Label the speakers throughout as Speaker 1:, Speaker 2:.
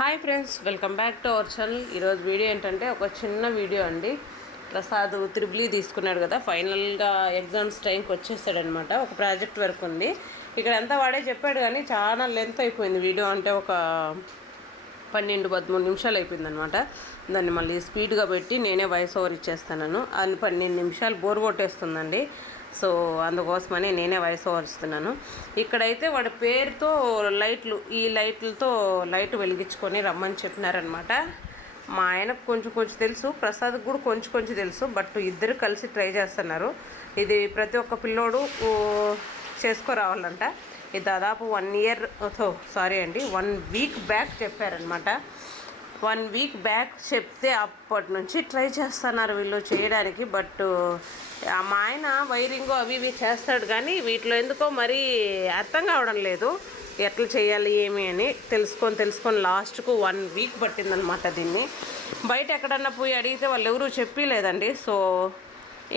Speaker 1: Hi friends welcome back to our channel ఈరోజు video ఏంటంటే ఒక చిన్న వీడియో అండి. ప్రసాద్ త్రిబులి తీసుకున్నాడు కదా ఫైనల్గా ఎగ్జామ్స్ టైంకి వచ్చేసాడనమాట. ఒక ప్రాజెక్ట్ వర్క్ ఉంది. ఇక్కడ ఎంత వాడే చెప్పాడు కానీ చాలా లెంత్ అయిపోయింది వీడియో. అంటే ఒక పన్నెండు పదమూడు నిమిషాలు అయిపోయిందనమాట. దాన్ని మళ్ళీ స్పీడ్గా పెట్టి నేనే వాయిస్ ఓవర్ ఇచ్చేస్తాను అది పన్నెండు నిమిషాలు బోర్ కొట్టేస్తుందండి. సో అందుకోసమని నేనే వాయిస్ ఓవర్ ఇస్తున్నాను ఇక్కడైతే వాడి పేరుతో లైట్లు ఈ లైట్లతో లైట్ వెలిగించుకొని రమ్మని చెప్పినారనమాట. మా ఆయనకు కొంచెం కొంచెం తెలుసు ప్రసాద్కి కూడా కొంచెం కొంచెం తెలుసు బట్ ఇద్దరు కలిసి ట్రై చేస్తున్నారు. ఇది ప్రతి ఒక్క పిల్లోడు చేసుకురావాలంట చేసుకోరావాలంట. ఇది దాదాపు వన్ ఇయర్ సారీ అండి వన్ వీక్ బ్యాక్ చెప్పారనమాట. వన్ వీక్ బ్యాక్ చెప్తే అప్పటి నుంచి ట్రై చేస్తున్నారు వీళ్ళు చేయడానికి బట్ మా ఆయన వైరింగ్ అవి ఇవి చేస్తాడు కానీ వీటిలో ఎందుకో మరీ అర్థం కావడం లేదు. ఎట్లా చేయాలి ఏమి అని తెలుసుకొని తెలుసుకొని లాస్ట్కు వన్ వీక్ పట్టిందనమాట దీన్ని. బయట ఎక్కడన్నా పోయి అడిగితే వాళ్ళు ఎవరూ చెప్పలేదండి. సో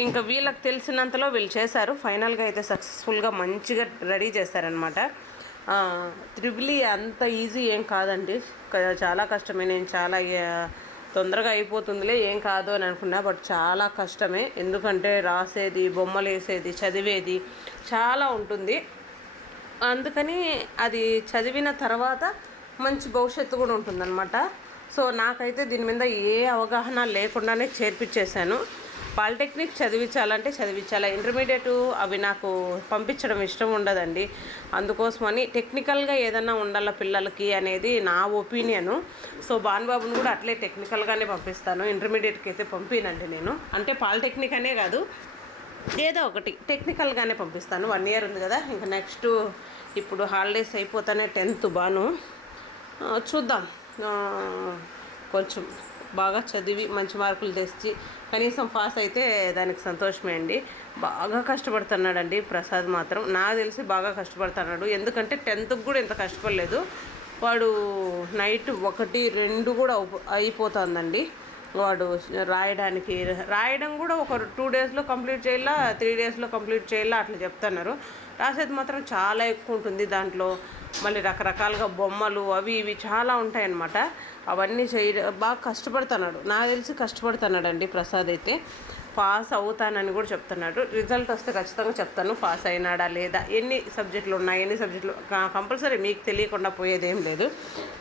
Speaker 1: ఇంకా వీళ్ళకి తెలిసినంతలో వీళ్ళు చేశారు. ఫైనల్గా అయితే సక్సెస్ఫుల్గా మంచిగా రెడీ చేశారనమాట త్రిబులీ అంత ఈజీ ఏం కాదండి. చాలా కష్టమే. నేను చాలా తొందరగా అయిపోతుందిలే ఏం కాదు అని అనుకున్నా బట్ చాలా కష్టమే. ఎందుకంటే రాసేది బొమ్మలు వేసేది చదివేది చాలా ఉంటుంది. అందుకని అది చదివిన తర్వాత మంచి భవిష్యత్తు కూడా ఉంటుందన్నమాట. సో నాకైతే దీని మీద ఏ అవగాహన లేకుండానే చేర్పించేశాను. పాలిటెక్నిక్ చదివించాలంటే చదివించాలి. ఇంటర్మీడియట్ అవి నాకు పంపించడం ఇష్టం ఉండదండి. అందుకోసమని టెక్నికల్గా ఏదన్నా ఉండాల పిల్లలకి అనేది నా ఒపీనియను. సో భానుబాబుని కూడా అట్లే టెక్నికల్గానే పంపిస్తాను. ఇంటర్మీడియట్కి అయితే పంపినండి నేను. అంటే పాలిటెక్నిక్ అనే కాదు. ఏదో ఒకటి టెక్నికల్గానే పంపిస్తాను. వన్ ఇయర్ ఉంది కదా. ఇంకా నెక్స్ట్ ఇప్పుడు హాలిడేస్ అయిపోతానే టెన్త్ బాను. చూద్దాం. కొంచెం బాగా చదివి మంచి మార్కులు తెచ్చి కనీసం పాస్ అయితే దానికి సంతోషమే అండి. బాగా కష్టపడుతున్నాడండి ప్రసాద్ మాత్రం. నాకు తెలిసి బాగా కష్టపడుతున్నాడు. ఎందుకంటే టెన్త్కి కూడా ఇంత కష్టపడలేదు. వాడు నైట్ ఒకటి రెండు కూడా అయిపోతుందండి. వాడు రాయడానికి రాయడం కూడా ఒక టూ డేస్లో కంప్లీట్ చేయాలా త్రీ డేస్లో కంప్లీట్ చేయాలా అట్లా చెప్తున్నారు. రాసేది మాత్రం చాలా ఎక్కువ ఉంటుంది దాంట్లో. మళ్ళీ రకరకాలుగా బొమ్మలు అవి ఇవి చాలా ఉంటాయన్నమాట. అవన్నీ చేయ బాగా కష్టపడుతున్నాడు. నాకు తెలిసి కష్టపడుతున్నాడు అండి ప్రసాద్ అయితే. పాస్ అవుతానని కూడా చెప్తున్నాడు. రిజల్ట్ వస్తే ఖచ్చితంగా చెప్తాను. పాస్ అయినాడా లేదా ఎన్ని సబ్జెక్టులు ఉన్నాయి ఎన్ని సబ్జెక్టులు కంపల్సరీ మీకు తెలియకుండా పోయేది ఏం లేదు.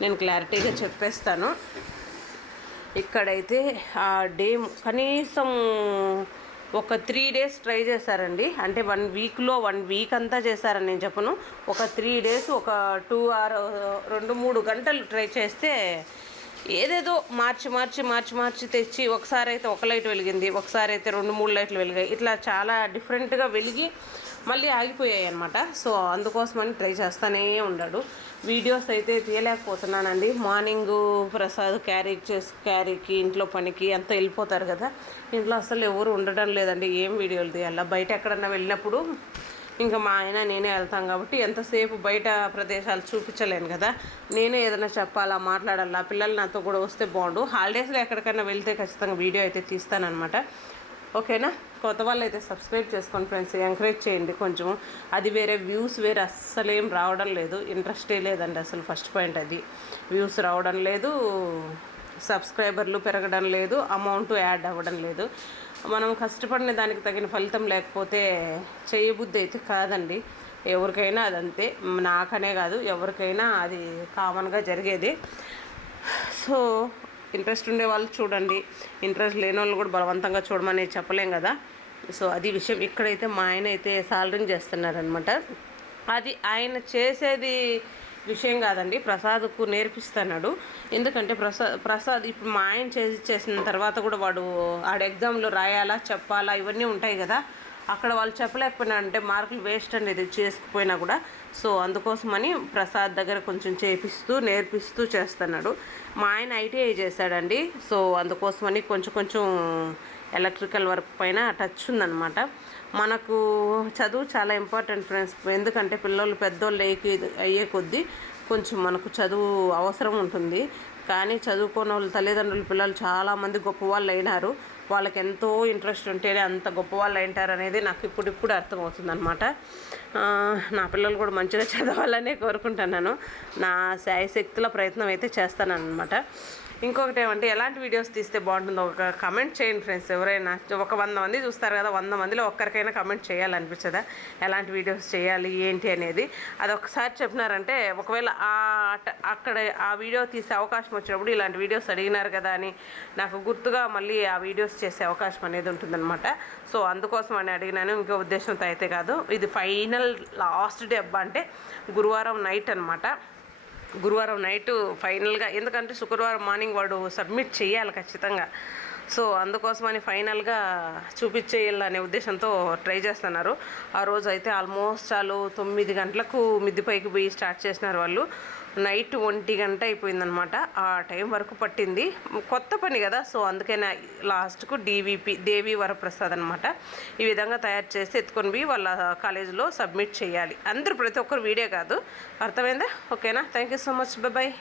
Speaker 1: నేను క్లారిటీగా చెప్పేస్తాను. ఇక్కడైతే ఆ డే కనీసం ఒక త్రీ డేస్ ట్రై చేశారండి అంటే వన్ వీక్లో వన్ వీక్ అంతా చేశారని నేను చెప్పను. ఒక త్రీ డేస్ ఒక టూ ఆర్ రెండు మూడు గంటలు ట్రై చేస్తే ఏదేదో మార్చి మార్చి మార్చి మార్చి తెచ్చి ఒకసారి అయితే ఒక లైట్ వెలిగింది ఒకసారి అయితే రెండు మూడు లైట్లు వెలిగాయి. ఇట్లా చాలా డిఫరెంట్గా వెలిగి మళ్ళీ ఆగిపోయాయి అనమాట సో అందుకోసమని ట్రై చేస్తానే ఉన్నాడు వీడియోస్ అయితే తీయలేకపోతున్నానండి. మార్నింగ్ ప్రసాద్ క్యారీ చేసి క్యారీకి ఇంట్లో పనికి అంతా వెళ్ళిపోతారు కదా. ఇంట్లో అసలు ఎవరు ఉండడం లేదండి. ఏం వీడియోలు తీయాలా? బయట ఎక్కడన్నా వెళ్ళినప్పుడు ఇంకా మా ఆయన నేనే వెళ్తాం కాబట్టి ఎంతసేపు బయట ప్రదేశాలు చూపించలేను కదా. నేనే ఏదైనా చెప్పాలా మాట్లాడాలా? పిల్లలు నాతో కూడా వస్తే బాగుండు. హాలిడేస్లో ఎక్కడికైనా వెళ్తే ఖచ్చితంగా వీడియో అయితే తీస్తానమాట ఓకేనా? కొత్త వాళ్ళు అయితే సబ్స్క్రైబ్ చేసుకోండి ఫ్రెండ్స్ ఎంకరేజ్ చేయండి కొంచెం. అది వేరే వ్యూస్ వేరే అస్సలేం రావడం లేదు. ఇంట్రెస్టే లేదండి అసలు ఫస్ట్ పాయింట్ అది. వ్యూస్ రావడం లేదు. సబ్స్క్రైబర్లు పెరగడం లేదు. అమౌంట్ యాడ్ అవ్వడం లేదు. మనం కష్టపడిన దానికి తగిన ఫలితం లేకపోతే చేయబుద్ధి అయితే కాదండి. ఎవరికైనా అదంతే నాకనే కాదు. ఎవరికైనా అది కామన్గా జరిగేది. సో ఇంట్రెస్ట్ ఉండే వాళ్ళు చూడండి. ఇంట్రెస్ట్ లేని వాళ్ళు కూడా బలవంతంగా చూడమని చెప్పలేం కదా. సో అది విషయం ఇక్కడైతే మా ఆయన అయితే సాలరింగ్ చేస్తున్నారనమాట అది ఆయన చేసేది విషయం కాదండి. ప్రసాద్కు నేర్పిస్తున్నాడు. ఎందుకంటే ప్రసాద్ ప్రసాద్ ఇప్పుడు మా ఆయన చేసి చేసిన తర్వాత కూడా వాడు ఆడ ఎగ్జామ్లో రాయాలా చెప్పాలా ఇవన్నీ ఉంటాయి కదా. అక్కడ వాళ్ళు చెప్పలేకపోయినా అంటే మార్కులు వేస్ట్ అనేది చేసుకుపోయినా కూడా. సో అందుకోసమని ప్రసాద్ దగ్గర కొంచెం చేపిస్తూ నేర్పిస్తూ చేస్తున్నాడు. మా ఆయన ఐటీఐ చేశాడండి. సో అందుకోసమని కొంచెం కొంచెం ఎలక్ట్రికల్ వర్క్ పైన టచ్ ఉందన్నమాట. మనకు చదువు చాలా ఇంపార్టెంట్ ఫ్రెండ్స్. ఎందుకంటే పిల్లలు పెద్దోళ్ళు అయ్యే అయ్యే కొద్దీ కొంచెం మనకు చదువు అవసరం ఉంటుంది. కానీ చదువుకోని వాళ్ళు తల్లిదండ్రులు పిల్లలు చాలామంది గొప్ప వాళ్ళు అయినారు. వాళ్ళకి ఎంతో ఇంట్రెస్ట్ ఉంటేనే అంత గొప్ప వాళ్ళు అయింటారు అనేది నాకు ఇప్పుడు ఇప్పుడు అర్థమవుతుంది అనమాట నా పిల్లలు కూడా మంచిగా చదవాలనే కోరుకుంటున్నాను. నా శాయశక్తుల ప్రయత్నం అయితే చేస్తానన్నమాట. ఇంకొకటి ఏమంటే ఎలాంటి వీడియోస్ తీస్తే బాగుంటుందో ఒక కమెంట్ చేయండి ఫ్రెండ్స్ ఎవరైనా. ఒక వంద మంది చూస్తారు కదా వంద మందిలో ఒక్కరికైనా కమెంట్ చేయాలనిపించదా? ఎలాంటి వీడియోస్ చేయాలి ఏంటి అనేది. అది ఒకసారి చెప్పినారంటే ఒకవేళ ఆ అక్కడ ఆ వీడియో తీసే అవకాశం వచ్చినప్పుడు ఇలాంటి వీడియోస్ అడిగినారు కదా అని నాకు గుర్తుగా మళ్ళీ ఆ వీడియోస్ చేసే అవకాశం అనేది ఉంటుందన్నమాట. సో అందుకోసం అని అడిగినాను. ఇంకో ఉద్దేశంతో అయితే కాదు. ఇది ఫైనల్ లాస్ట్ డే అబ్బా అంటే గురువారం నైట్ అనమాట గురువారం నైట్ ఫైనల్గా ఎందుకంటే శుక్రవారం మార్నింగ్ వాడు సబ్మిట్ చేయాలి ఖచ్చితంగా. సో అందుకోసమని ఫైనల్గా చూపించేయాలనే ఉద్దేశంతో ట్రై చేస్తున్నారు. ఆ రోజు అయితే ఆల్మోస్ట్ చాలు తొమ్మిది గంటలకు మిద్దిపైకి పోయి స్టార్ట్ చేసినారు వాళ్ళు. నైట్ ఒంటి గంట అయిపోయిందనమాట. ఆ టైం వరకు పట్టింది. కొత్త పని కదా సో అందుకనే లాస్ట్కు డీవీపీ దేవి వరప్రసాద్ అనమాట. ఈ విధంగా తయారు చేసి ఎత్తుకొని పోయి వాళ్ళ కాలేజీలో సబ్మిట్ చేయాలి. అందరూ ప్రతి ఒక్కరు వీడియో కాదు. అర్థమైందా? ఓకేనా? Thank you so much. Bye